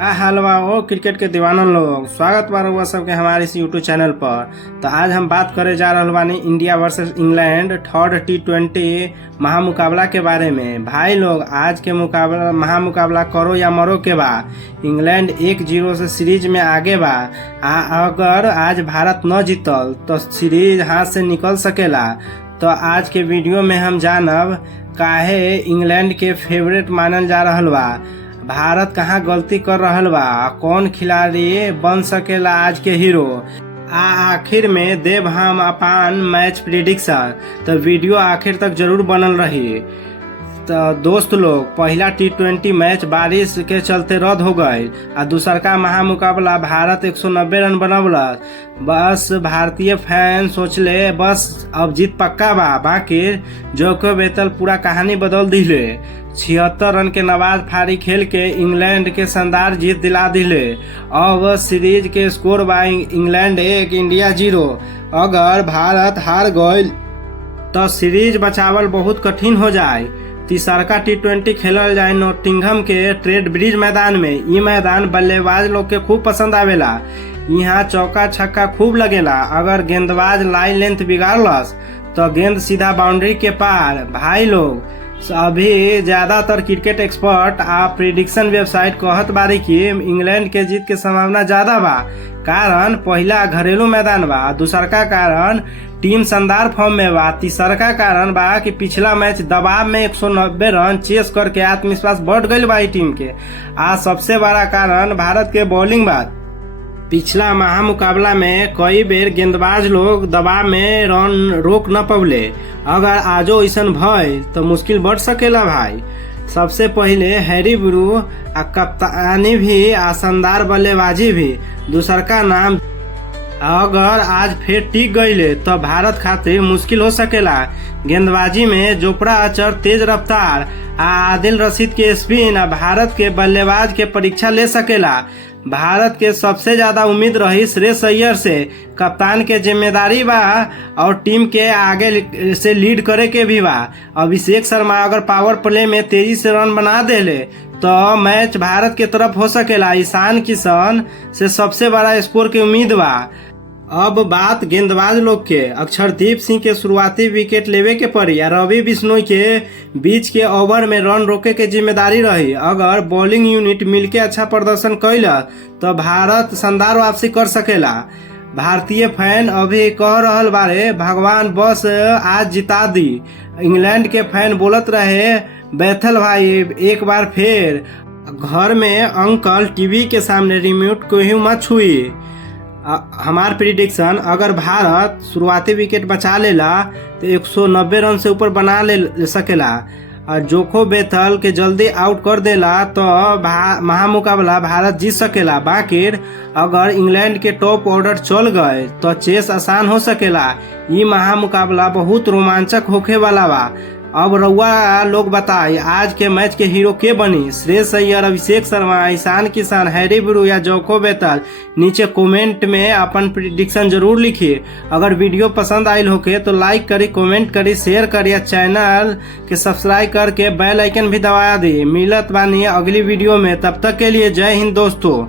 हलवा ओ cricket के दीवाना लोग, स्वागत बा रउआ सबके हमारे इस यूट्यूब चैनल पर। तो आज हम बात करे जा रहल बानी India versus England third T20 महामुकाबला के बारे में। भाई लोग, आज के महामुकाबला करो या मरो के बा। इंग्लैंड 1-0 से सीरीज में आगे बा। अगर आज भारत न जीतल तो सीरीज हाथ से निकल सकेला। तो आज के वीडियो में हम जानब काहे इंग्लैंड के फेवरेट मानल जा रहल बा, भारत कहाँ गलती कर रहल बा, कौन खिलाड़ी बन सकेला आज के हीरो। आखिर में देव हम अपन मैच प्रिडिक्शन। तो वीडियो आखिर तक जरूर बनल रही। तो दोस्त लोग, पहला T20 मैच बारिश के चलते रद्द हो गए और दूसरका महामुकाबला भारत 190 रन बनौलस। बस भारतीय फैन सोचले बस अब जीत पक्का बा, बाकी जोको बेतल पूरा कहानी बदल दिले। 76 रन के नवाज फारी खेल के इंग्लैंड के शानदार जीत दिला दिले। अब सीरीज के स्कोर बा इंग्लैंड 1 इंडिया 0। अगर भारत हार गए तो सीरीज बचावल बहुत कठिन हो जाए। तीसरका T20 खेलल जाए नोटिंघम के ट्रेड ब्रिज मैदान में। ये मैदान बल्लेबाज लोग के खूब पसंद आवेला। यहाँ चौका छक्का खूब लगेला। अगर गेंदबाज लाइन लेंथ बिगाड़लस तो गेंद सीधा बाउंड्री के पार। भाई लोग, अभी ज्यादातर क्रिकेट एक्सपर्ट आ प्रिडिक्शन वेबसाइट कहत बारी कि इंग्लैंड के जीत के संभावना ज्यादा बा, कारण पहला घरेलू मैदान बा, दूसरका कारण टीम शानदार फॉर्म में बा, तीसरका कारण बा कि पिछला मैच दबाव में 190 रन चेस करके आत्मविश्वास बढ़ गई बा टीम के। आ सबसे बड़ा कारण भारत के बॉलिंग बा। पिछला महामुकाबला में कई बेर गेंदबाज लोग दबाव में रन रोक न पवले। अगर आजो ऐसन भय तो मुश्किल बढ़ सकेला भाई। सबसे पहले हैरी ब्रू आ कप्तानी भी आ शानदार बल्लेबाजी भी। दूसरका नाम अगर आज फिर टिक गईले तो भारत खातिर मुश्किल हो सकेला। गेंदबाजी में जोपड़ा अचर तेज रफ्तार आ आदिल रशीद के स्पिन आ भारत के बल्लेबाज के परीक्षा ले सकेला। भारत के सबसे ज्यादा उम्मीद रही श्रेयस अय्यर से। कप्तान के जिम्मेदारी बा और टीम के आगे से लीड करे के भी बा। अभिषेक शर्मा अगर पावर प्ले में तेजी से रन बना देले तो मैच भारत के तरफ हो सकेला। ईशान किशन से सबसे बड़ा स्कोर की उम्मीद बा। अब बात गेंदबाज लोग के। अक्षरदीप सिंह के शुरुआती विकेट लेवे के पड़ी या रवि बिश्नोई के बीच के ओवर में रन रोके के जिम्मेदारी रही। अगर बॉलिंग यूनिट मिलके अच्छा प्रदर्शन कैला तो भारत शानदार वापसी कर सकेला। भारतीय फैन अभी कह रहल बारे भगवान बस आज जिता दी। इंग्लैंड के फैन बोलत रहे बैथल भाई एक बार फिर। घर में अंकल टीवी के सामने रिमोट को ही मत छुई। हमार प्रिडिक्शन, अगर भारत शुरुआती विकेट बचा लेला तो 190 रन से ऊपर बना ले सकेला और जोको बेथल के जल्दी आउट कर देला तो महामुकाबला भारत जीत सकेला। बाकी अगर इंग्लैंड के टॉप ऑर्डर चल गए तो चेस आसान हो सकेला। ये महामुकाबला बहुत रोमांचक होखे वाला बा। अब रउआ लोग बताई आज के मैच के हीरो के बनी, श्रेयस अय्यर, अभिषेक शर्मा, ईशान किशन, हैरी ब्रू या जोको बेतल। नीचे कमेंट में अपन प्रिडिक्शन जरूर लिखिए। अगर वीडियो पसंद आयल होके तो लाइक करी, कमेंट करी, शेयर करी, चैनल के सब्सक्राइब करके बेल आइकन भी दबा दी। मिलत बानी अगली वीडियो में, तब तक के लिए जय हिंद दोस्तों।